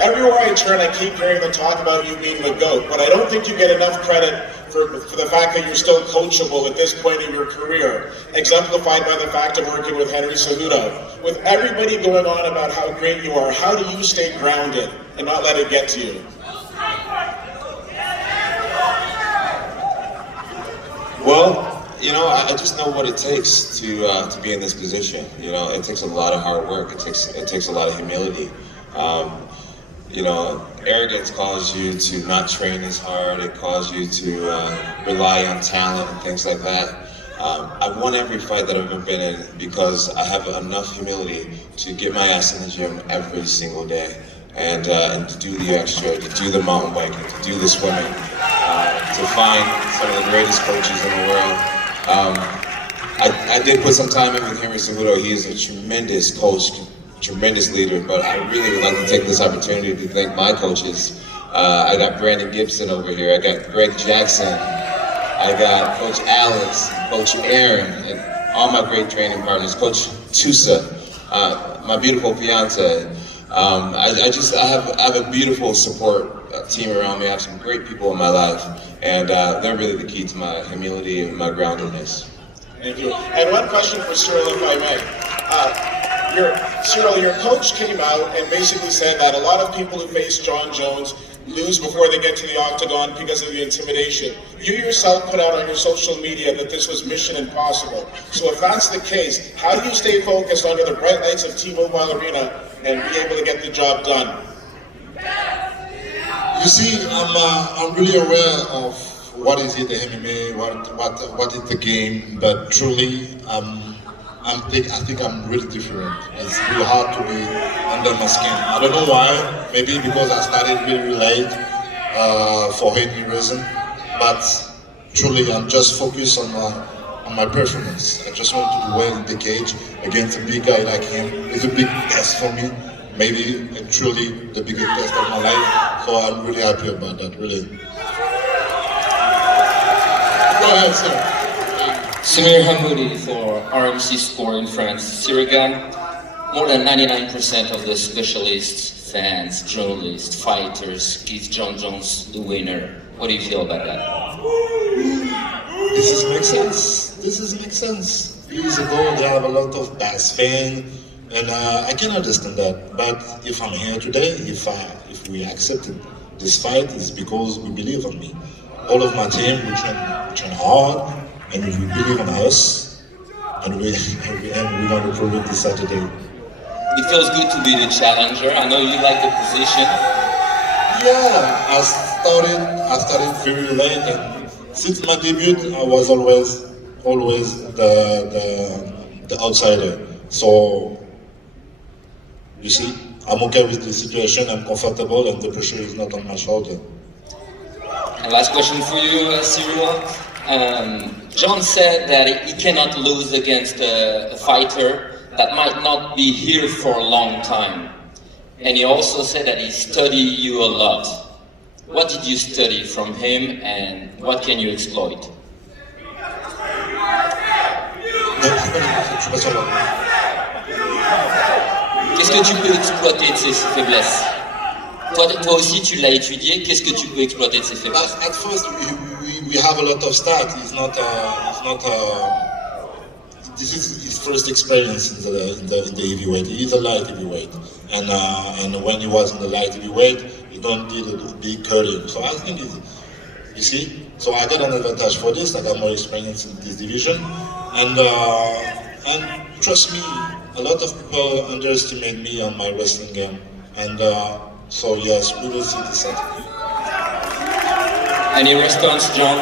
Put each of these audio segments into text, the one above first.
Everywhere I turn, I keep hearing them talk about you being the GOAT, but I don't think you get enough credit for the fact that you're still coachable at this point in your career, exemplified by the fact of working with Henry Cejudo. With everybody going on about how great you are, how do you stay grounded and not let it get to you? Well, you know, I just know what it takes to be in this position. You know, it takes a lot of hard work. It takes a lot of humility. You know, arrogance causes you to not train as hard. It causes you to rely on talent and things like that. I've won every fight that I've ever been in because I have enough humility to get my ass in the gym every single day and to do the extra, to do the mountain biking, to do the swimming, to find some of the greatest coaches in the world. I did put some time in with Henry Cejudo. He is a tremendous coach, tremendous leader, but I really would like to take this opportunity to thank my coaches. I got Brandon Gibson over here, I got Greg Jackson, I got Coach Alex, Coach Aaron, and all my great training partners, Coach Tusa, my beautiful fiance. I have a beautiful support team around me. I have some great people in my life, and they're really the key to my humility and my groundedness. Thank you. And one question for Ciryl, if I may. Ciryl, your coach came out and basically said that a lot of people who face Jon Jones lose before they get to the octagon because of the intimidation. You yourself put out on your social media that this was mission impossible. So if that's the case, how do you stay focused under the bright lights of T-Mobile Arena and be able to get the job done? You see, I'm really aware of what is it, the MMA, what is the game, but truly, I think I'm really different. It's really hard to be under my skin. I don't know why. Maybe because I started really late for any reason. But truly, I'm just focused on my performance. I just want to do well in the cage against a big guy like him. It's a big test for me. Maybe truly the biggest test of my life. So I'm really happy about that. Really. Go ahead, sir. Samir Hammoudi for RMC Sport in France. Ciryl Gane, more than 99% of the specialists, fans, journalists, fighters give Jon Jones the winner. What do you feel about that? This makes sense. This makes sense. Years ago, they have a lot of past fans, and I can understand that. But if I'm here today, if we accepted this fight, it's because we believe on me. All of my team, we train hard. And we believe in us, and we're going to prove it this Saturday. It feels good to be the challenger. I know you like the position. Yeah, I started very late, and since my debut, I was always the outsider. So you see, I'm okay with the situation. I'm comfortable, and the pressure is not on my shoulder. And last question for you, Ciryl. Jon said that he cannot lose against a fighter that might not be here for a long time. And he also said that he studied you a lot. What did you study from him and what can you exploit? Qu'est-ce que tu peux exploiter de ses faiblesses? Toi aussi tu l'as étudié, qu'est-ce que tu peux exploiter de ses faiblesses? At first, we have a lot of stats. This is his first experience in the heavyweight. He's a light heavyweight, and when he was in the light heavyweight, he don't did a big cutting. So I think you see. So I got an advantage for this. I got more experience in this division, and trust me, a lot of people underestimate me on my wrestling game, and so yes, we will see this Saturday. Any response, Jon?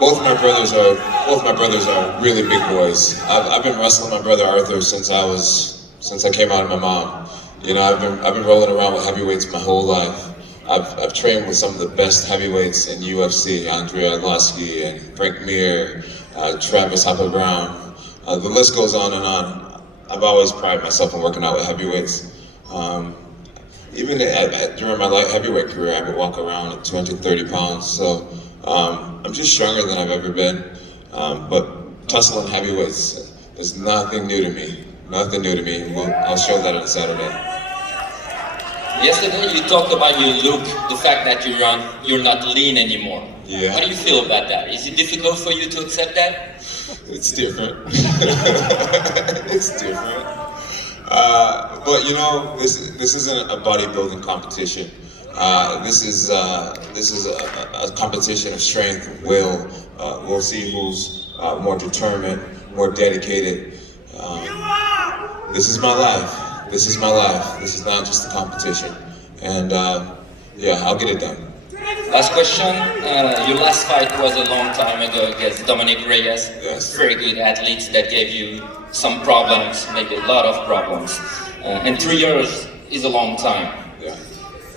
Both my brothers are really big boys. I've been wrestling my brother Arthur since I came out of my mom. You know, I've been rolling around with heavyweights my whole life. I've trained with some of the best heavyweights in UFC, Andrei Arlovsky and Frank Mir, Travis Hopper Brown. The list goes on and on. I've always prided myself on working out with heavyweights. Even during my light heavyweight career, I would walk around at 230 pounds. So I'm just stronger than I've ever been. But tussling heavyweights is nothing new to me. Nothing new to me. I'll show that on Saturday. Yesterday you talked about your look, the fact that you're not lean anymore. Yeah. How do you feel about that? Is it difficult for you to accept that? It's different. It's different. But you know, this isn't a bodybuilding competition. This is a competition of strength, will. We'll see who's more determined, more dedicated. This is my life. This is my life. This is not just a competition. And yeah, I'll get it done. Last question. Your last fight was a long time ago against Dominic Reyes. Yes. Very good athletes that gave you some problems, maybe a lot of problems. And 3 years is a long time. Yeah.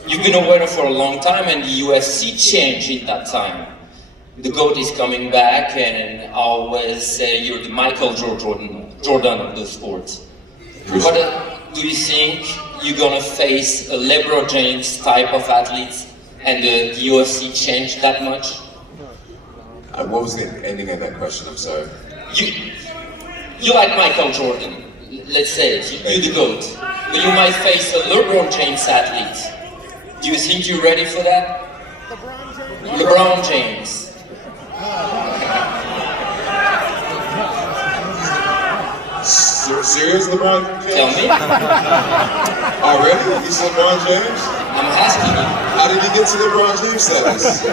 You've been a winner for a long time, and the UFC changed in that time. The GOAT is coming back, and I always say you're the Michael Jordan of the sport. What do you think you're gonna face a LeBron James type of athletes, and the UFC changed that much? What was the ending of that question? I'm sorry. You like Michael Jordan, let's say it, you're the GOAT, but you might face a LeBron James athlete. Do you think you're ready for that? LeBron James. Serious LeBron James? Tell me. Already? He's LeBron James? I'm asking you. How did he get to LeBron James status? I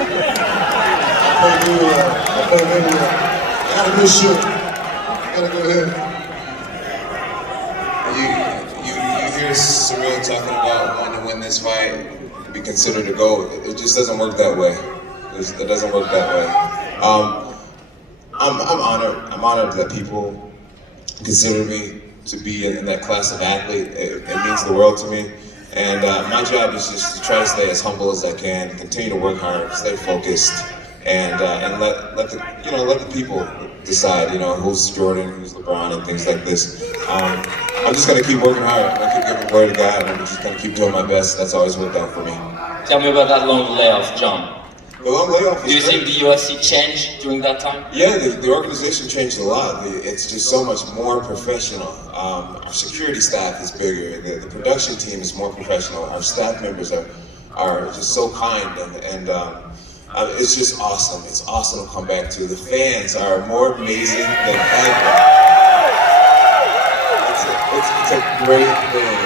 gotta do a shoot. I gotta go ahead. You hear Ciryl talking about wanting to win this fight, be considered a GOAT. It just doesn't work that way. It doesn't work that way. I'm honored. I'm honored that people consider me to be in that class of athlete. It means the world to me. And my job is just to try to stay as humble as I can, continue to work hard, stay focused, and let the people decide, who's Jordan, who's LeBron, and things like this. I'm just gonna keep working hard. I'm gonna keep giving the word of God, and I'm just gonna keep doing my best. That's always worked out for me. Tell me about that long layoff, John. The long layoff. Do you think the UFC changed during that time? Yeah, the organization changed a lot. It's just so much more professional. Our security staff is bigger. The production team is more professional. Our staff members are just so kind, and it's just awesome. It's awesome to come back to. The fans are more amazing than ever. It's a great thing.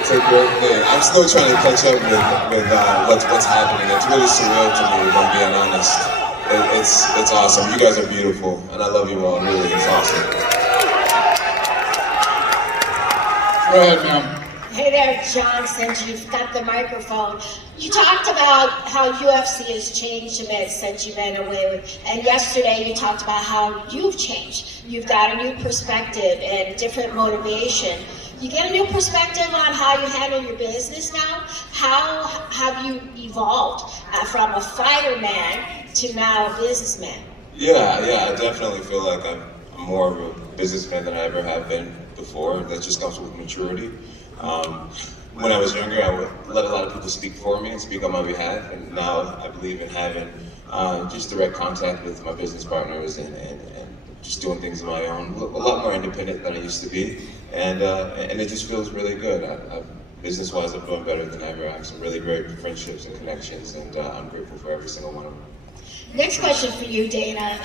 It's a great thing. I'm still trying to catch up with what's happening. It's really surreal to me, if I'm being honest. It's awesome. You guys are beautiful, and I love you all. Really, it's awesome. Go ahead, ma'am. Hey there, John, since you've got the microphone. You talked about how UFC has changed a bit since you've been away. And yesterday you talked about how you've changed. You've got a new perspective and different motivation. You get a new perspective on how you handle your business now. How have you evolved from a fighter man to now a businessman? Yeah, I definitely feel like I'm more of a businessman than I ever have been before. That just comes with maturity. When I was younger, I would let a lot of people speak for me and speak on my behalf, and now I believe in having just direct contact with my business partners and just doing things on my own. A lot more independent than I used to be, and it just feels really good. Business-wise, I'm doing better than ever. I have some really great friendships and connections, and I'm grateful for every single one of them. Next question for you, Dana.